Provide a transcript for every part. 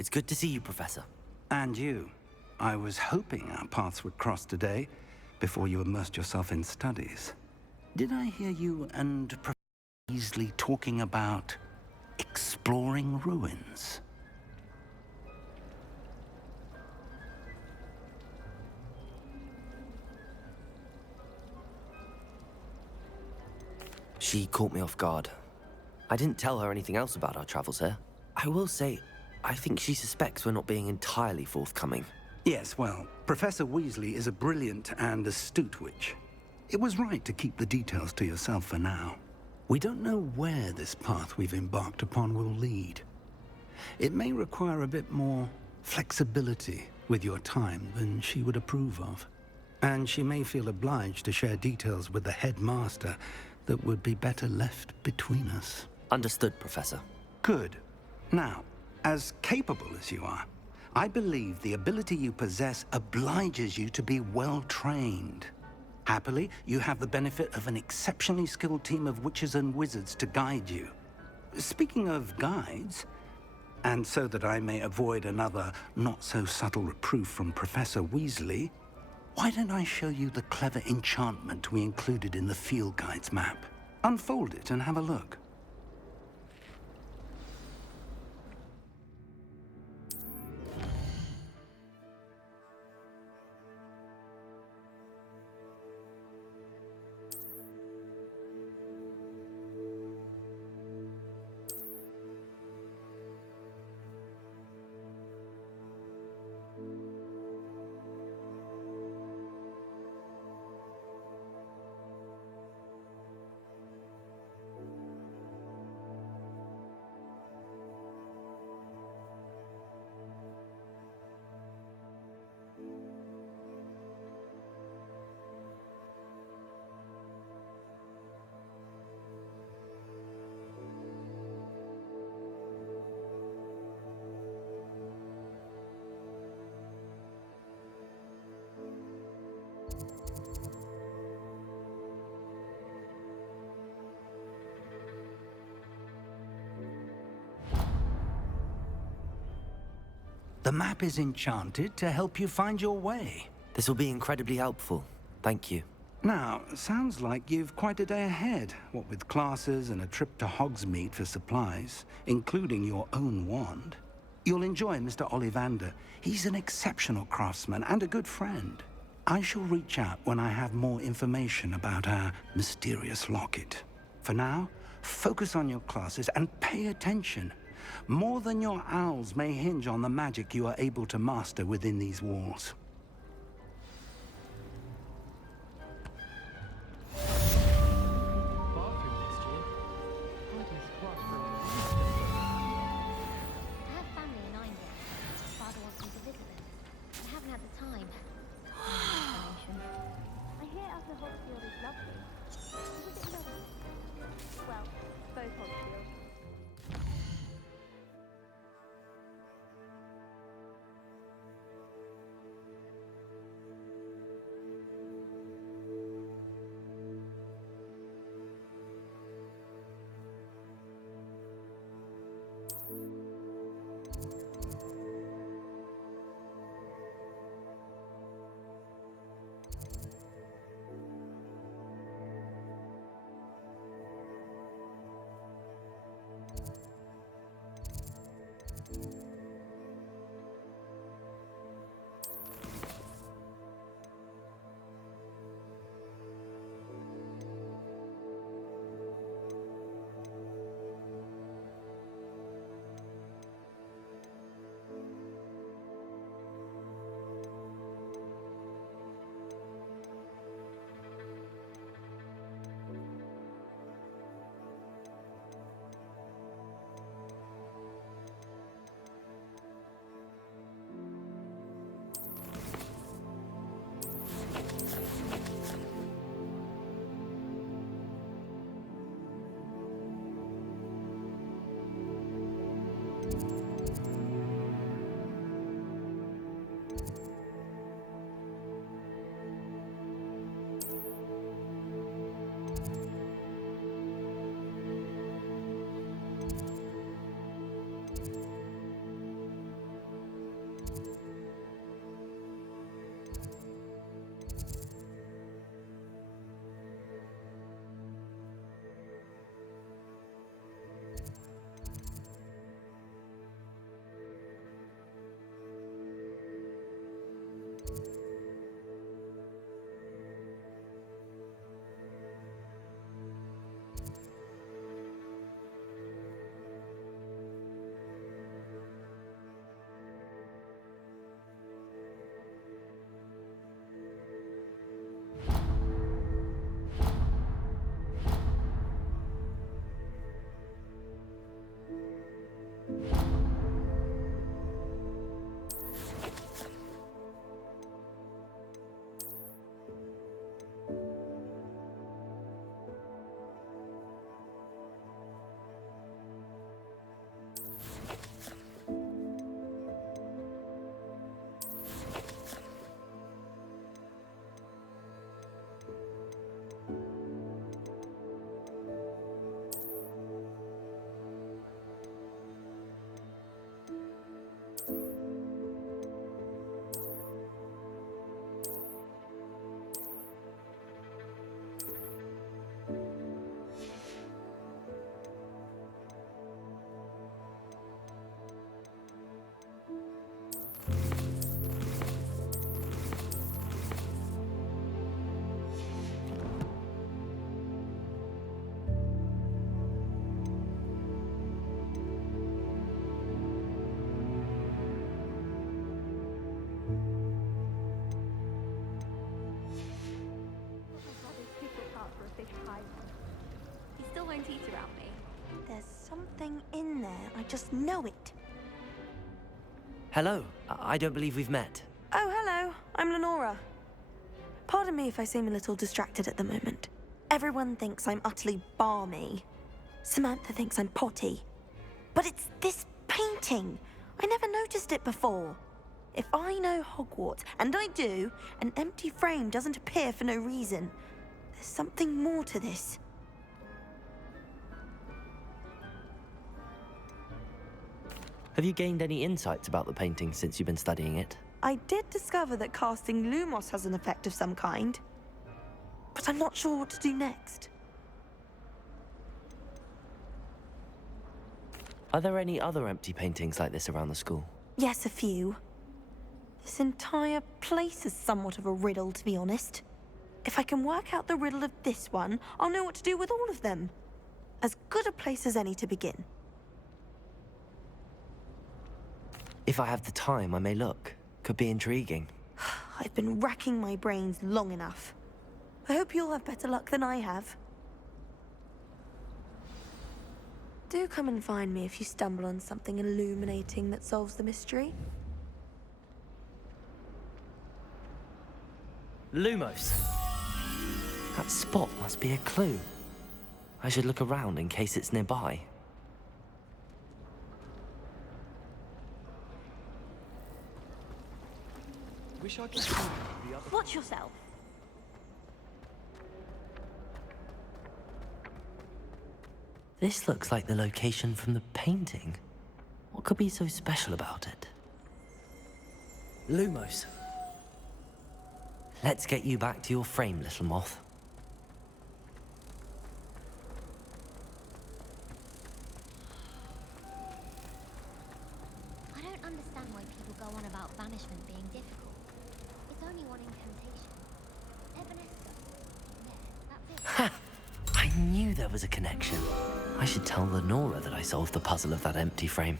It's good to see you, Professor. And you. I was hoping our paths would cross today, before you immersed yourself in studies. Did I hear you and Professor Weasley talking about exploring ruins? She caught me off guard. I didn't tell her anything else about our travels here. I will say, I think she suspects we're not being entirely forthcoming. Yes, well, Professor Weasley is a brilliant and astute witch. It was right to keep the details to yourself for now. We don't know where this path we've embarked upon will lead. It may require a bit more flexibility with your time than she would approve of. And she may feel obliged to share details with the headmaster that would be better left between us. Understood, Professor. Good. Now, as capable as you are, I believe the ability you possess obliges you to be well trained. Happily, you have the benefit of an exceptionally skilled team of witches and wizards to guide you. Speaking of guides, and so that I may avoid another not-so-subtle reproof from Professor Weasley, why don't I show you the clever enchantment we included in the field guide's map? Unfold it and have a look. The map is enchanted to help you find your way. This will be incredibly helpful. Thank you. Now, sounds like you've quite a day ahead, what with classes and a trip to Hogsmeade for supplies, including your own wand. You'll enjoy Mr. Ollivander. He's an exceptional craftsman and a good friend. I shall reach out when I have more information about our mysterious locket. For now, focus on your classes and pay attention. More than your owls may hinge on the magic you are able to master within these walls. hide him. He still won't eat around me. There's something in there. I just know it. Hello. I don't believe we've met. Oh, hello. I'm Lenora. Pardon me if I seem a little distracted at the moment. Everyone thinks I'm utterly balmy. Samantha thinks I'm potty. But it's this painting. I never noticed it before. If I know Hogwarts, and I do, an empty frame doesn't appear for no reason. There's something more to this. Have you gained any insights about the painting since you've been studying it? I did discover that casting Lumos has an effect of some kind. But I'm not sure what to do next. Are there any other empty paintings like this around the school? Yes, a few. This entire place is somewhat of a riddle, to be honest. If I can work out the riddle of this one, I'll know what to do with all of them. As good a place as any to begin. If I have the time, I may look. Could be intriguing. I've been racking my brains long enough. I hope you'll have better luck than I have. Do come and find me if you stumble on something illuminating that solves the mystery. Lumos! That spot must be a clue. I should look around in case it's nearby. Wish I could find the other. Watch yourself. This looks like the location from the painting. What could be so special about it? Lumos. Let's get you back to your frame, little moth. I don't understand why people go on about banishment being difficult. It's only one incantation. Evanesco. There, that's it. Ha! I knew there was a connection. I should tell Lenora that I solved the puzzle of that empty frame.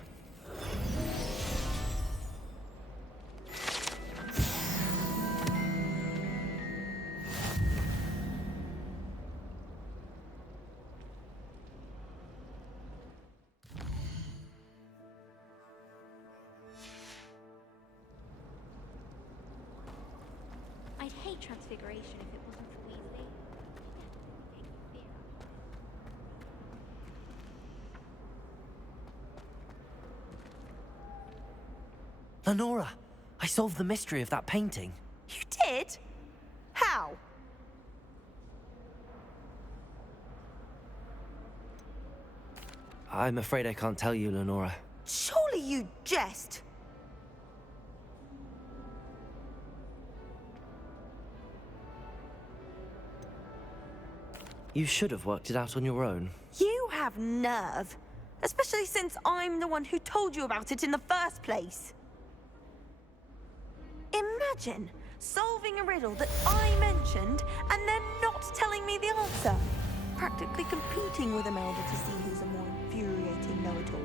I'd hate transfiguration if it wasn't for Weasley. It definitely takes the fear out. Lenora, I solved the mystery of that painting. You did? How? I'm afraid I can't tell you, Lenora. Surely you jest. You should have worked it out on your own. You have nerve. Especially since I'm the one who told you about it in the first place. Imagine solving a riddle that I mentioned and then not telling me the answer. Practically competing with Imelda to see who's a more infuriating know-it-all.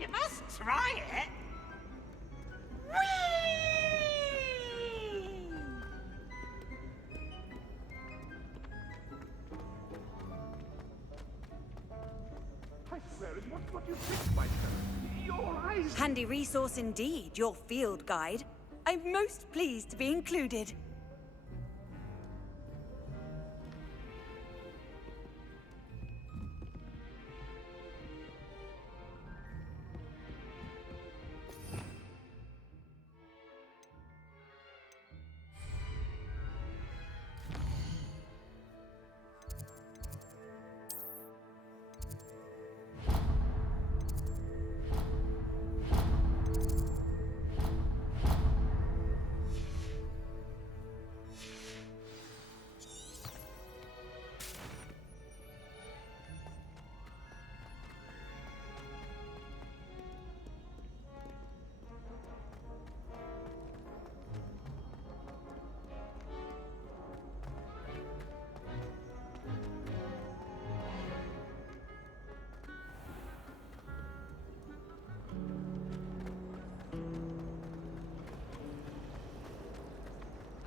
You must try it. Whee! I swear it wasn't what you think, my friend. Your eyes. Handy resource indeed, your field guide. I'm most pleased to be included.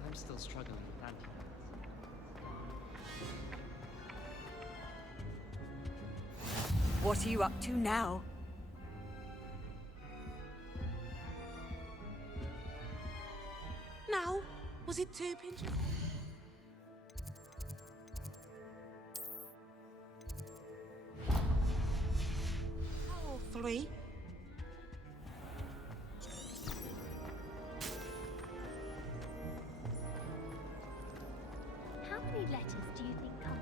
I'm still struggling with that. What are you up to now? Now, was it 2 pinches? Or 3? How many letters do you think come in?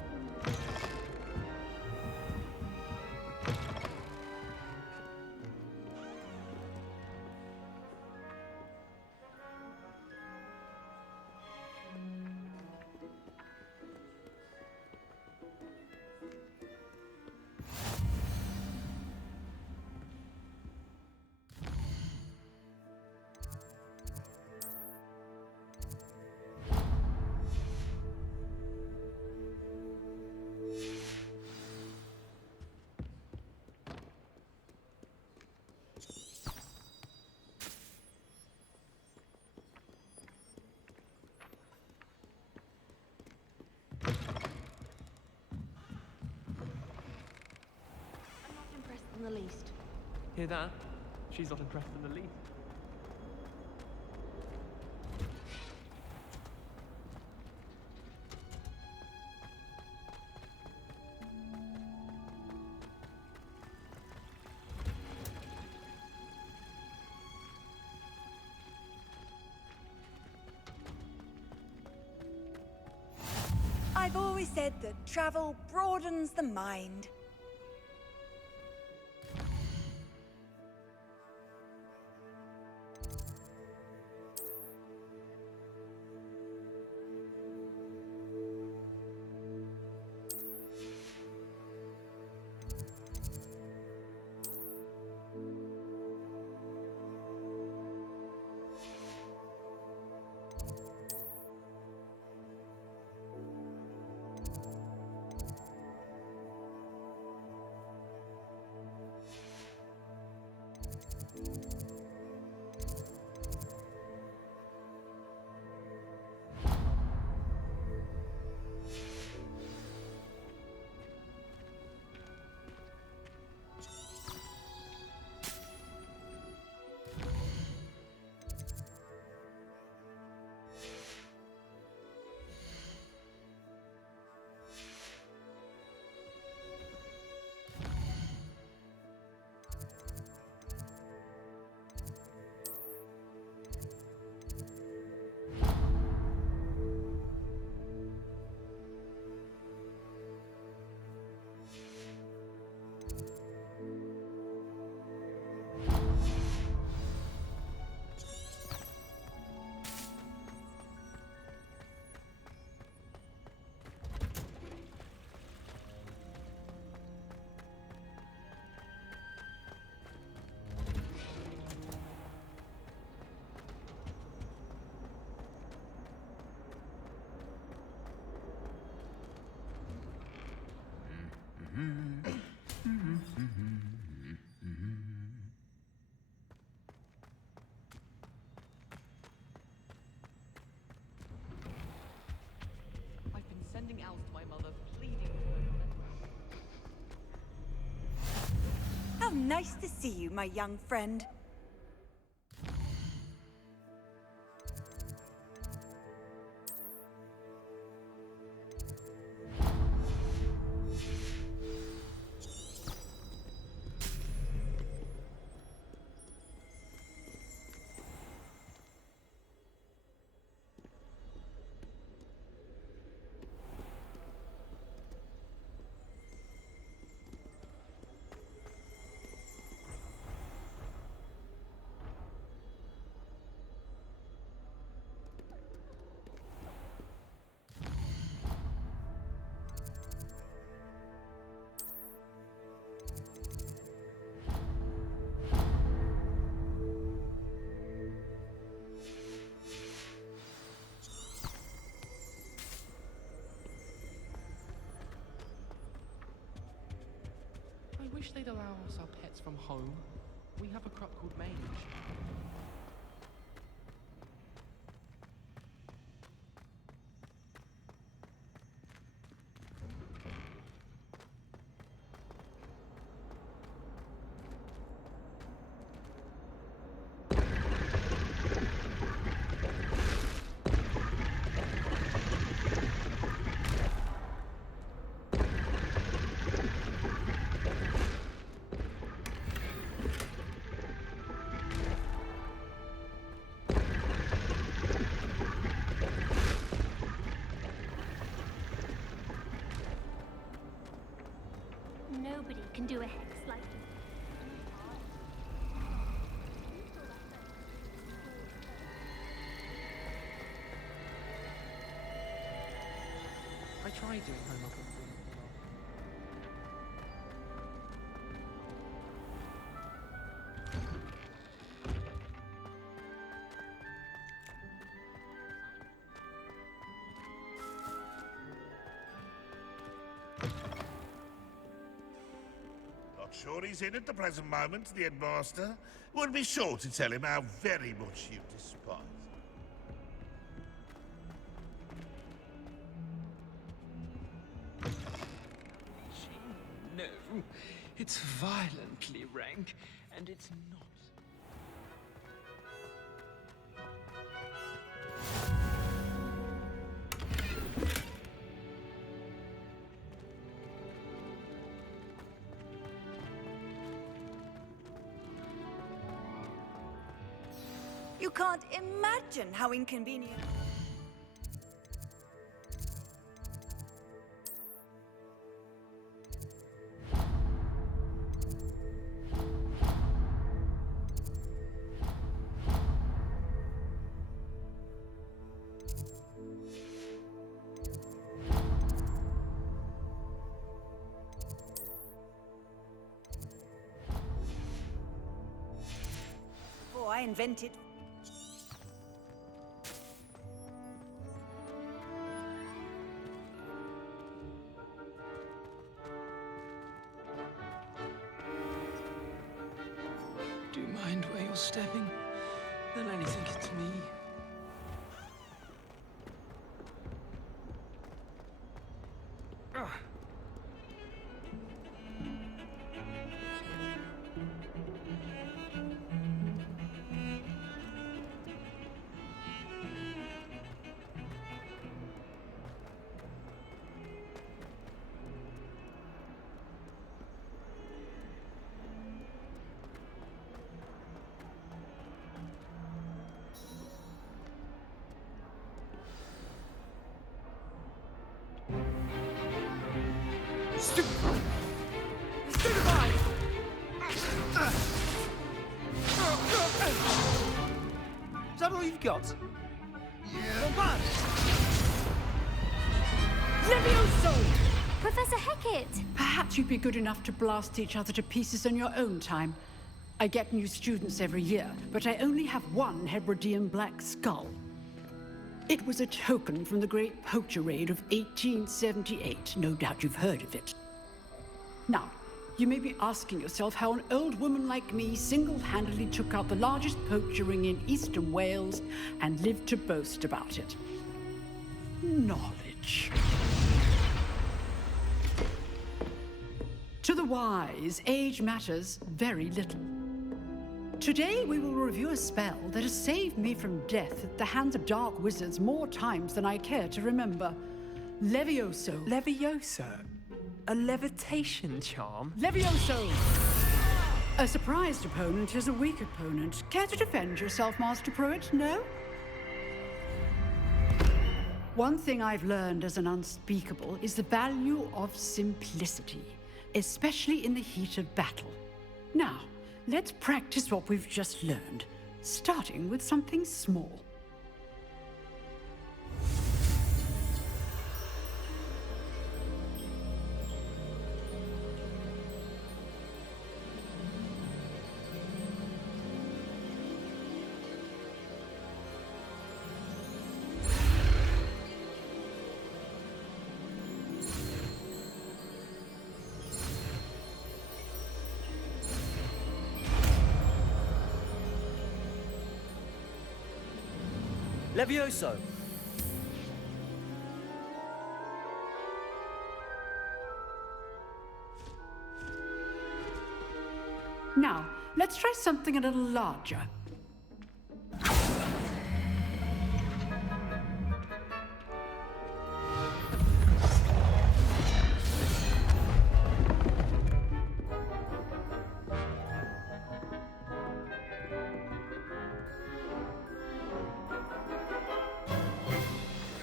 I'm not impressed in the least. Hear that? She's not impressed in the least. I've always said that travel broadens the mind. I've been sending out to my mother, pleading with her. How nice to see you, my young friend. they'd allow us our pets from home. We have a crop called Mage. Nobody can do a hex like you. I tried doing homework on Zoom. Not sure he's in at the present moment, the headmaster. Would be sure to tell him how very much you despise him. No, it's violently rank, and it's not. You can't imagine how inconvenient. Before I invented. Do you mind where you're stepping? They'll only think it's me. Is that all you've got? Professor Hecat! Perhaps you'd be good enough to blast each other to pieces on your own time. I get new students every year, but I only have one Hebridean black skull. It was a token from the Great Poacher Raid of 1878. No doubt you've heard of it. Now, you may be asking yourself how an old woman like me single-handedly took out the largest poacher ring in eastern Wales and lived to boast about it. Knowledge. To the wise, age matters very little. Today we will review a spell that has saved me from death at the hands of dark wizards more times than I care to remember. Levioso. Levioso? A levitation charm? Levioso! A surprised opponent is a weak opponent. Care to defend yourself, Master Pruitt? No? One thing I've learned as an unspeakable is the value of simplicity, especially in the heat of battle. Now, let's practice what we've just learned, starting with something small. Levioso! Now, let's try something a little larger.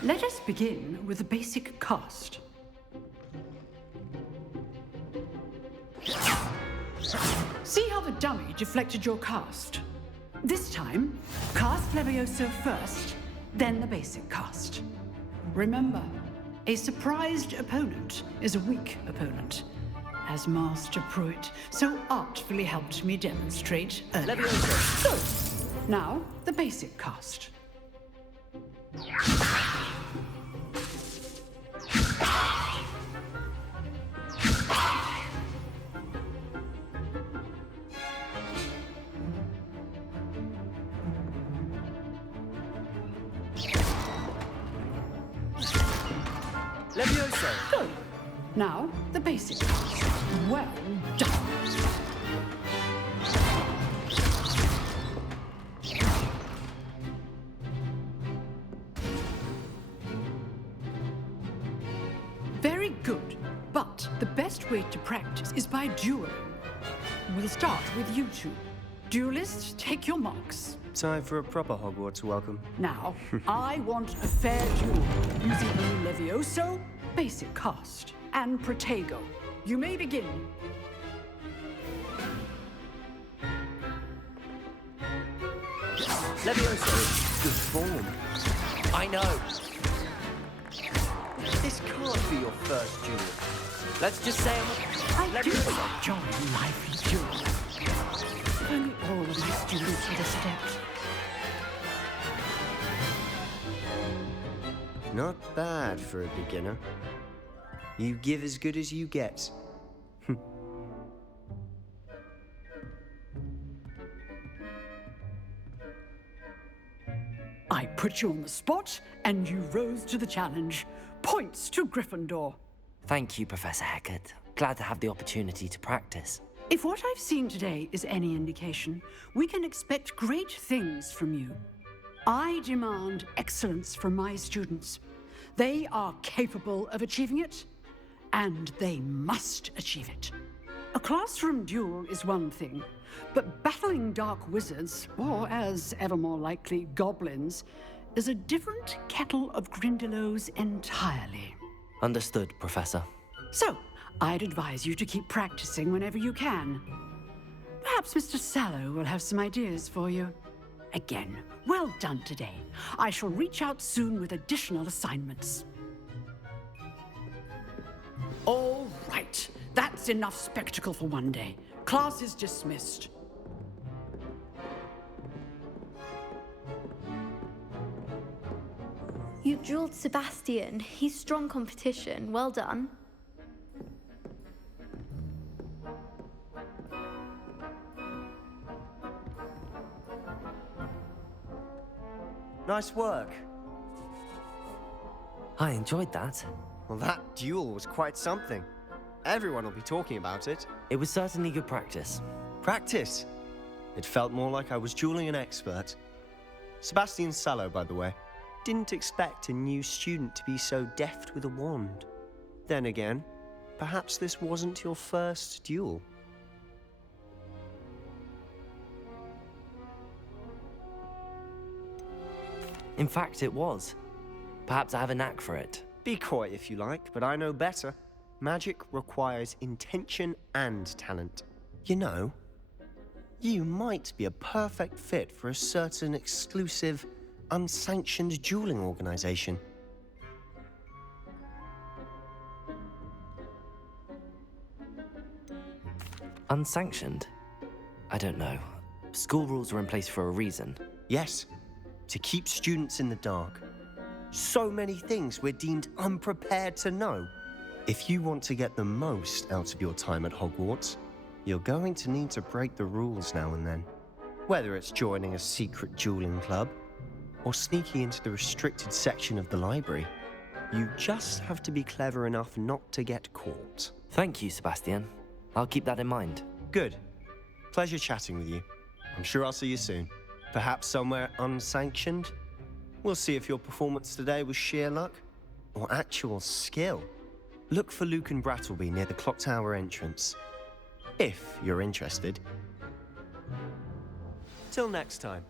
Let us begin with the basic cast. See how the dummy deflected your cast? This time, cast Levioso first, then the basic cast. Remember, a surprised opponent is a weak opponent, as Master Pruitt so artfully helped me demonstrate earlier. Levioso! Good. Now, the basic cast. Levioso! Good. Now, the basic cast. Well done. Very good. But the best way to practice is by dueling. We'll start with you two. Duelists, take your marks. Time for a proper Hogwarts welcome. Now, I want a fair duel using only Levioso, basic cast, and Protego. You may begin. Levioso! Good form. I know! This can't be your first duel. Let's just say I do enjoy lively duels. If only all of my students would have stepped. Not bad for a beginner. You give as good as you get. I put you on the spot, and you rose to the challenge. Points to Gryffindor. Thank you, Professor Hecat. Glad to have the opportunity to practice. If what I've seen today is any indication, we can expect great things from you. I demand excellence from my students. They are capable of achieving it, and they must achieve it. A classroom duel is one thing, but battling dark wizards, or as ever more likely, goblins, is a different kettle of Grindylows entirely. Understood, Professor. So, I'd advise you to keep practicing whenever you can. Perhaps Mr. Sallow will have some ideas for you. Again, well done today. I shall reach out soon with additional assignments. All right, that's enough spectacle for one day. Class is dismissed. You dueled Sebastian. He's strong competition. Well done. Nice work. I enjoyed that. Well, that duel was quite something. Everyone will be talking about it. It was certainly good practice. Practice? It felt more like I was dueling an expert. Sebastian Sallow, by the way. Didn't expect a new student to be so deft with a wand. Then again, perhaps this wasn't your first duel. In fact, it was. Perhaps I have a knack for it. Be coy if you like, but I know better. Magic requires intention and talent. You know, you might be a perfect fit for a certain exclusive, unsanctioned dueling organization. Unsanctioned? I don't know. School rules are in place for a reason. Yes, to keep students in the dark. So many things we're deemed unprepared to know. If you want to get the most out of your time at Hogwarts, you're going to need to break the rules now and then. Whether it's joining a secret dueling club, or sneaking into the restricted section of the library. You just have to be clever enough not to get caught. Thank you, Sebastian. I'll keep that in mind. Good. Pleasure chatting with you. I'm sure I'll see you soon. Perhaps somewhere unsanctioned? We'll see if your performance today was sheer luck or actual skill. Look for Luke and Brattleby near the clock tower entrance, if you're interested. Till next time.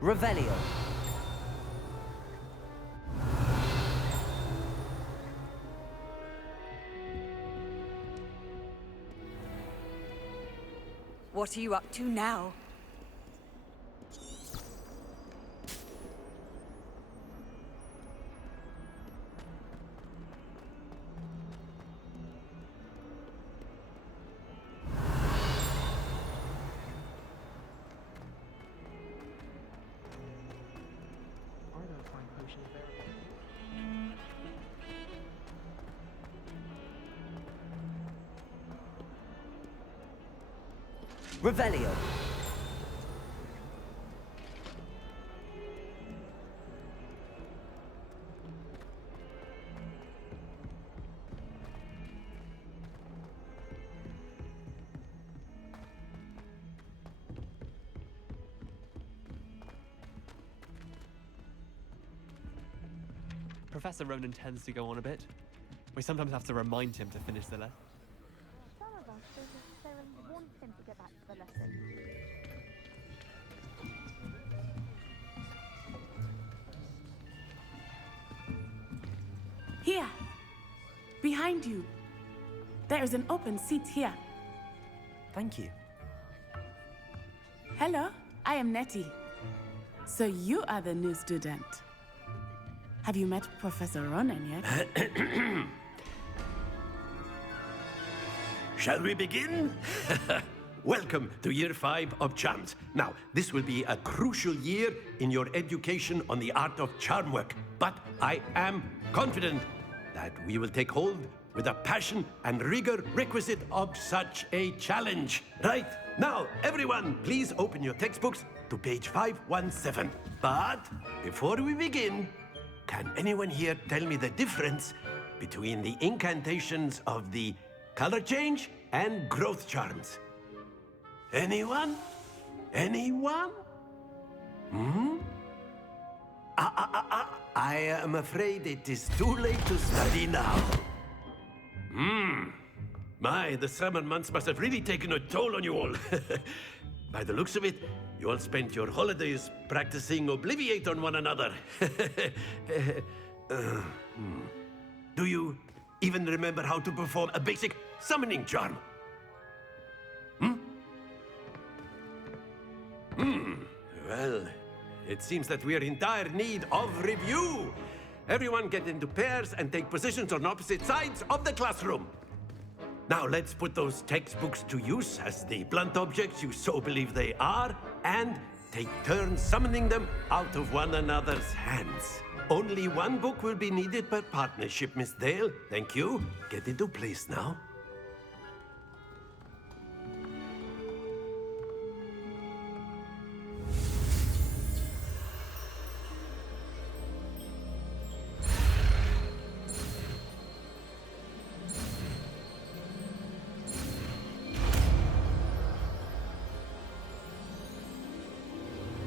Revelio. What are you up to now? Revelio. Professor Ronan tends to go on a bit. We sometimes have to remind him to finish the lesson. Some of us don't necessarily want him to get back to the lesson. Here! Behind you. There is an open seat here. Thank you. Hello, I am Nettie. So you are the new student. Have you met Professor Ronan yet? Shall we begin? welcome to Year 5 of Charms. Now, this will be a crucial year in your education on the art of charm work, but I am confident that we will take hold with the passion and rigor requisite of such a challenge. Right, now, everyone, please open your textbooks to page 517. But before we begin, can anyone here tell me the difference between the incantations of the color change and growth charms? Anyone? Anyone? I am afraid it is too late to study now. My, the summer months must have really taken a toll on you all. By the looks of it, you all spent your holidays practicing Obliviate on one another. Do you even remember how to perform a basic summoning charm? Well, it seems that we are in dire need of review. Everyone get into pairs and take positions on opposite sides of the classroom. Now let's put those textbooks to use as the blunt objects you so believe they are, and take turns summoning them out of one another's hands. Only one book will be needed per partnership, Miss Dale. Thank you. Get into place now.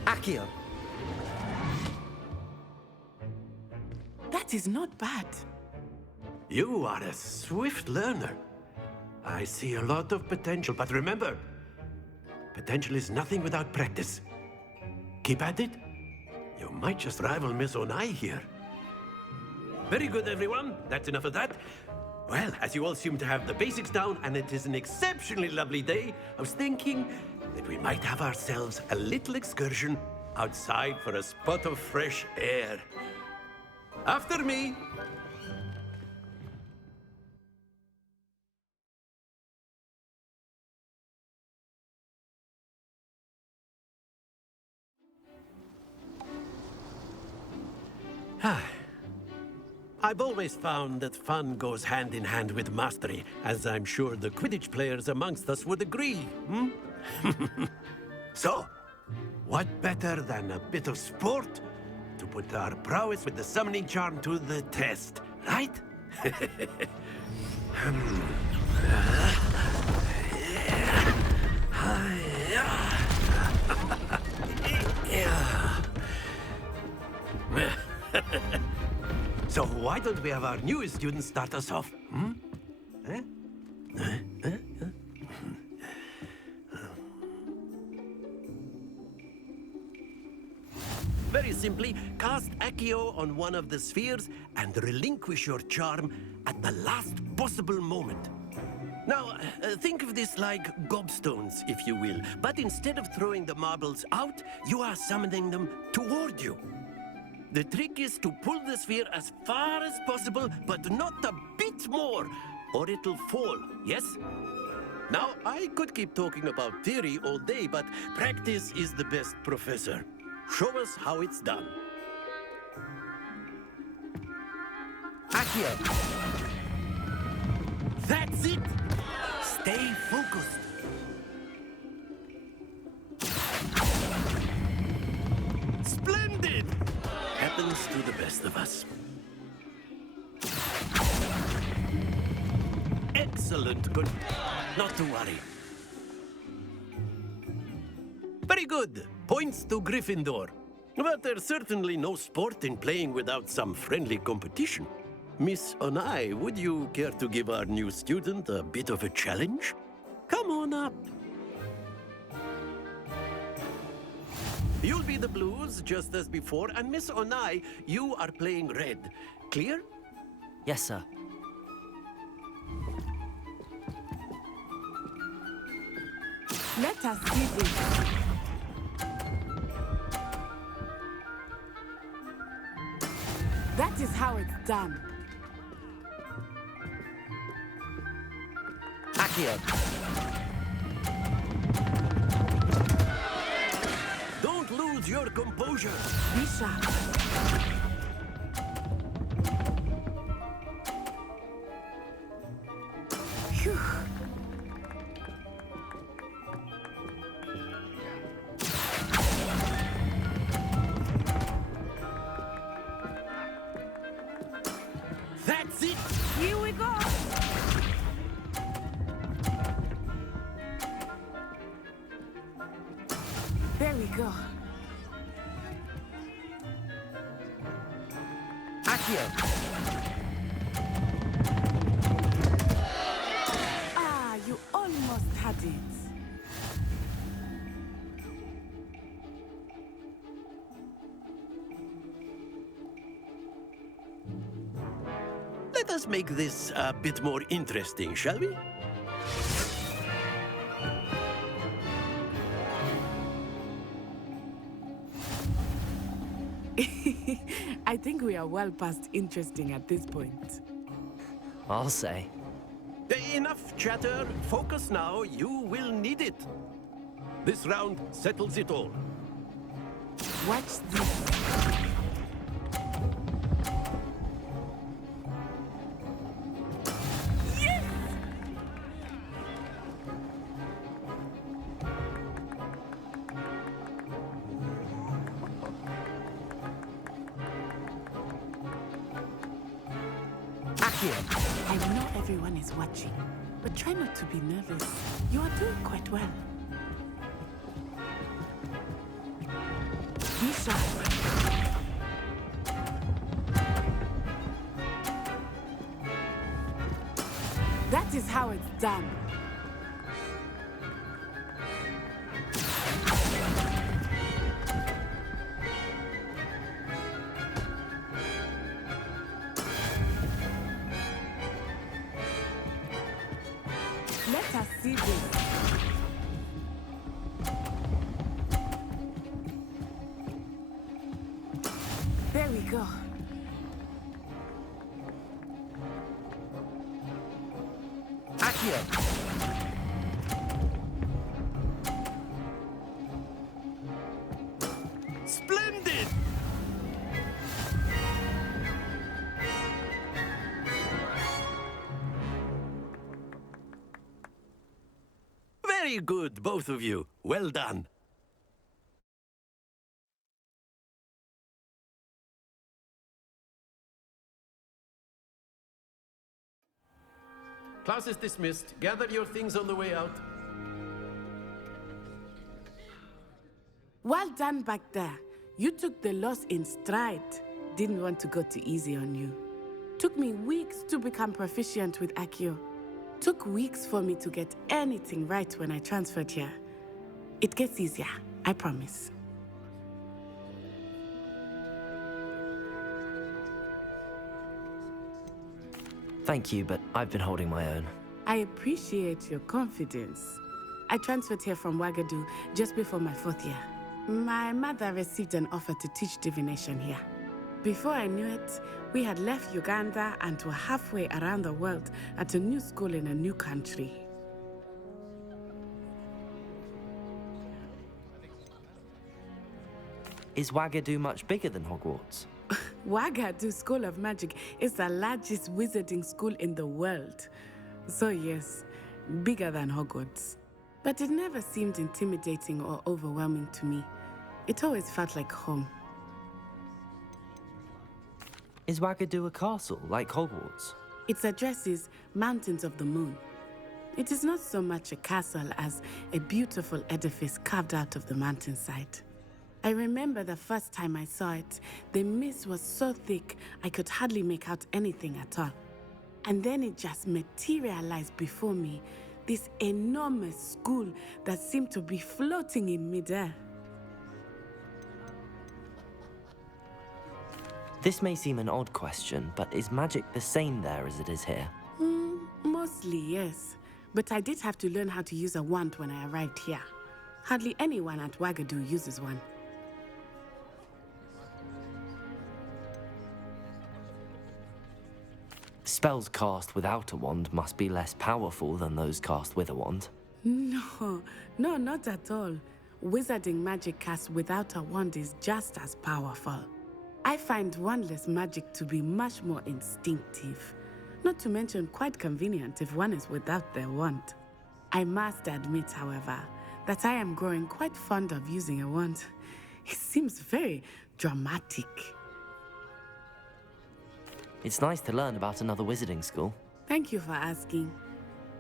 Accio. That is not bad. You are a swift learner. I see a lot of potential, but remember, potential is nothing without practice. Keep at it. You might just rival Miss Onai here. Very good, everyone. That's enough of that. Well, as you all seem to have the basics down, and it is an exceptionally lovely day, I was thinking that we might have ourselves a little excursion outside for a spot of fresh air. After me. I've always found that fun goes hand in hand with mastery, as I'm sure the Quidditch players amongst us would agree. So, what better than a bit of sport to put our prowess with the summoning charm to the test, right? So why don't we have our newest student start us off? Very simply, cast Accio on one of the spheres and relinquish your charm at the last possible moment. Now, think of this like gobstones, if you will, but instead of throwing the marbles out, you are summoning them toward you. The trick is to pull the sphere as far as possible, but not a bit more, or it'll fall, yes? Now, I could keep talking about theory all day, but practice is the best professor. Show us how it's done. Accio. That's it! Stay focused. Splendid! Happens to the best of us. Excellent. Good. Not to worry. Very good. Points to Gryffindor. But there's certainly no sport in playing without some friendly competition. Miss Onai, would you care to give our new student a bit of a challenge? Come on up. You'll be the blues, just as before, and Miss Onai, you are playing red. Clear? Yes, sir. Let us see this. That is how it's done. Accio. Hold your composure. Be sharp. Phew. That's it. Here we go. There we go. Accio! Ah, you almost had it. Let us make this a bit more interesting, shall we? I think we are well past interesting at this point. I'll say. Enough chatter. Focus now. You will need it. This round settles it all. Watch this. Yes! I know everyone is watching, but try not to be nervous. You are doing quite well. Be sharp. That is how it's done. Let us see this. There we go. Accio! Splendid! Very good, both of you. Well done. Class is dismissed. Gather your things on the way out. Well done back there. You took the loss in stride. Didn't want to go too easy on you. Took me weeks to become proficient with Accio. Took weeks for me to get anything right when I transferred here. It gets easier, I promise. Thank you, but I've been holding my own. I appreciate your confidence. I transferred here from Wagadu just before my 4th year. My mother received an offer to teach divination here. Before I knew it, we had left Uganda and were halfway around the world at a new school in a new country. Is Wagadu much bigger than Hogwarts? Wagadu School of Magic is the largest wizarding school in the world. So yes, bigger than Hogwarts. But it never seemed intimidating or overwhelming to me. It always felt like home. Is Wagadu a castle, like Hogwarts? Its address is Mountains of the Moon. It is not so much a castle as a beautiful edifice carved out of the mountainside. I remember the first time I saw it, the mist was so thick I could hardly make out anything at all. And then it just materialized before me, this enormous school that seemed to be floating in midair. This may seem an odd question, but is magic the same there as it is here? Mostly, yes. But I did have to learn how to use a wand when I arrived here. Hardly anyone at Wagadu uses one. Spells cast without a wand must be less powerful than those cast with a wand. No, not at all. wizarding magic cast without a wand is just as powerful. I find wandless magic to be much more instinctive, not to mention quite convenient if one is without their wand. I must admit, however, that I am growing quite fond of using a wand. It seems very dramatic. It's nice to learn about another wizarding school. Thank you for asking.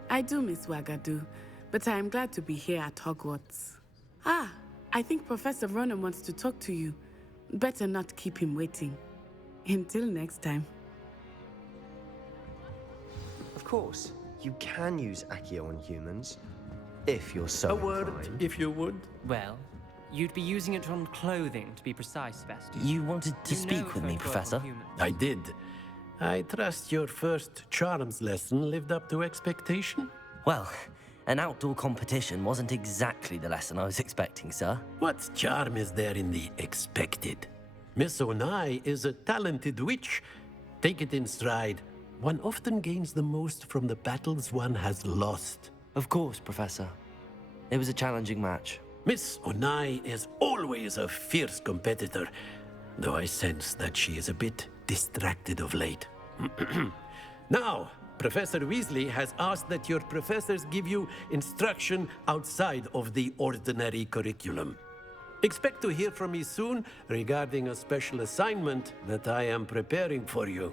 I do miss Wagadu, but I am glad to be here at Hogwarts. Ah, I think Professor Ronan wants to talk to you. Better not keep him waiting. Until next time. Of course, you can use Accio on humans, if you're so A word, inclined. if you would. Well, you'd be using it on clothing, to be precise, Sebastian. You wanted to You know speak with it's me, not Professor? for humans. I did. I trust your first charms lesson lived up to expectation? Well, an outdoor competition wasn't exactly the lesson I was expecting, sir. What charm is there in the expected? Miss Onai is a talented witch. Take it in stride. One often gains the most from the battles one has lost. Of course, Professor. It was a challenging match. Miss Onai is always a fierce competitor, though I sense that she is a bit distracted of late. Now, Professor Weasley has asked that your professors give you instruction outside of the ordinary curriculum. Expect to hear from me soon regarding a special assignment that I am preparing for you.